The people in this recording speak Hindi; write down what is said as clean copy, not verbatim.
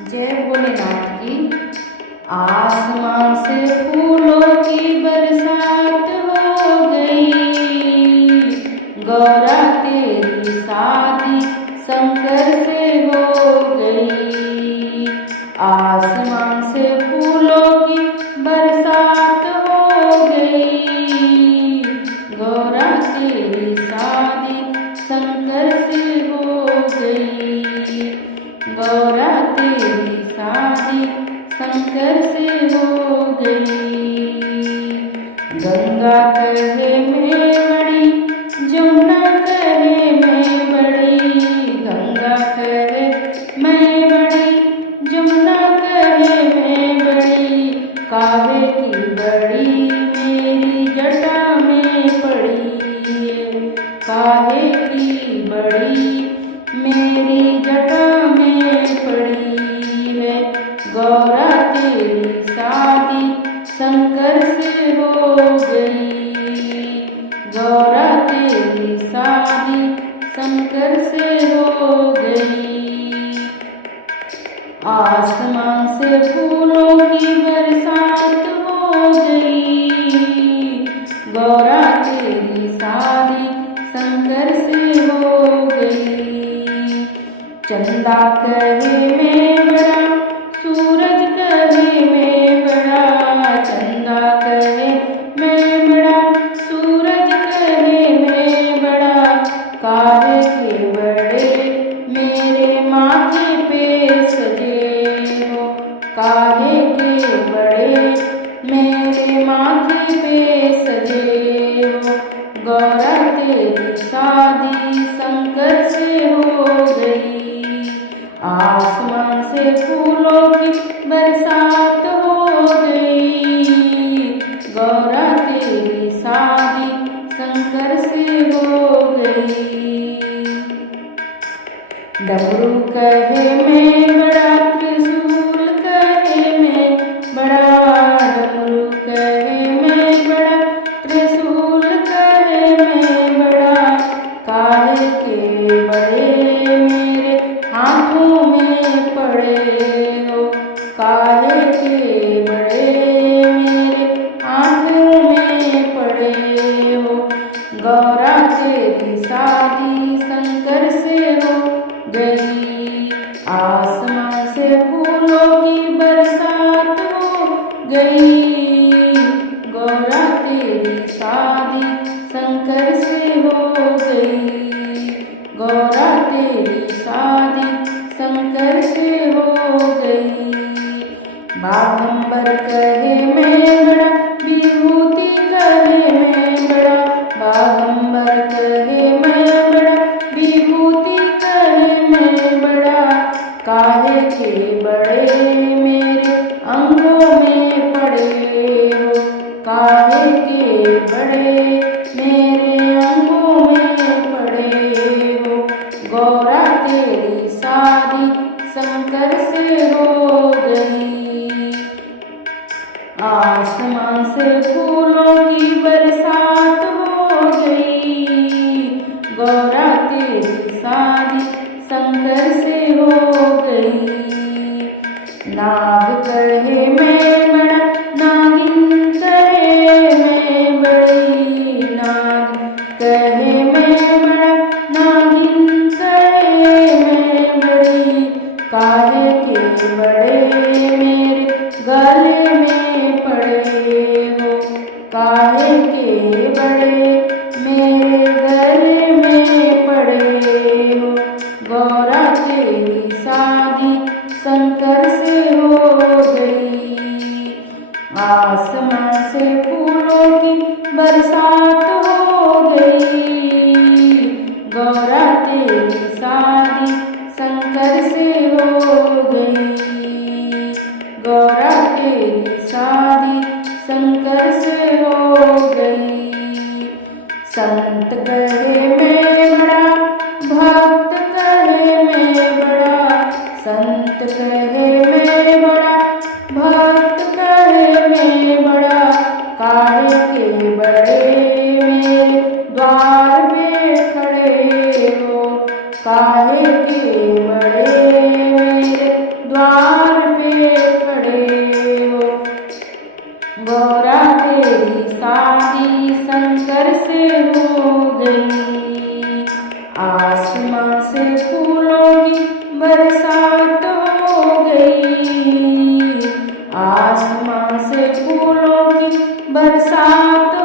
जय भोलेनाथ की। आसमान से फूलों की बरसात हो गई, गौरा तेरी शादी शंकर से हो गई। आसमान से फूलों की बरसात हो गई, गौरा तेरी शादी शंकर से हो गई। गौरा तेरी शादी शंकर से हो गई। गंगा कहे मैं बड़ी, जमुना कहे मैं बड़ी। गंगा कहे मैं बड़ी, जमुना कहे मैं बड़ी। काहे की बड़ी मेरी जटा में पड़ी है, काहे की बड़ी मेरी जटा में पड़ी है। गौरा तेरी शादी शंकर से हो गई, गौरा तेरी शादी शंकर से हो गई। आसमान से फूलों की बरसात हो गई, गौरा तेरी शादी शंकर से हो गई। चंदा कहे मैं बड़ा, सूरज कहे मैं बड़ा। चंदा कहे मैं बड़ा, सूरज कहे मैं बड़ा। काहे के बड़े मेरे माथे पे सजे हो, काहे के बड़े मेरे माथे पे सजे हो। गौरा तेरी शादी शंकर से हो गई। आसमान से फूलों की बरसात हो गई, गौरा तेरी शादी शंकर से हो गई। डमरू कहे मैं बड़ा, त्रिशूल कहे मैं बड़ा। डमरू कहे मैं बड़ा, त्रिशूल कहे मैं बड़ा। काहे के बड़े मेरे हाथों में पड़े हो, काहे के बड़े मेरे हाथों में पड़े हो। गौरा तेरी शादी शंकर से हो गई। आसमान से फूलों की बरसात हो गई, गौरा तेरी शादी शंकर से हो गई। गौरा तेरी शादी शंकर से हो गई। बाघंबर कहे मैं बड़ा, विभूति कहे मैं बड़ा। बाघंबर कहे मैं बड़ा, विभूति कहे मैं बड़ा। काहे के बड़े मेरे अंगों में पड़े हो, काहे के बड़े मेरे अंगों में पड़े हो। गौरा तेरी शादी शंकर से हो गई। आसमान से फूलों की बरसात हो गई, गौरा तेरी शादी शंकर से हो गई। नाग कहे मैं बड़ा, नागिन कहे मैं बड़ी। नाग कहे मैं बड़ा, नागिन कहे मैं बड़ी। काहे के बड़े मेरे गले में पड़े हो, काहे के बड़े मेरे गले में पड़े हो। गौरा तेरी शादी शंकर से हो गई। आसमान से फूलों की बरसात हो गई, गौरा तेरी शादी शंकर से हो गई। गौरा तेरी शादी शंकर से हो गई। संत कहे मैं बड़ा, भक्त कहे मैं बड़ा। संत कहे मैं बड़ा, भक्त कहे मैं बड़ा। काहे के बड़े मेरे द्वार पे खड़े हो, काहे के बड़े मेरे द्वार फूलों की बरसात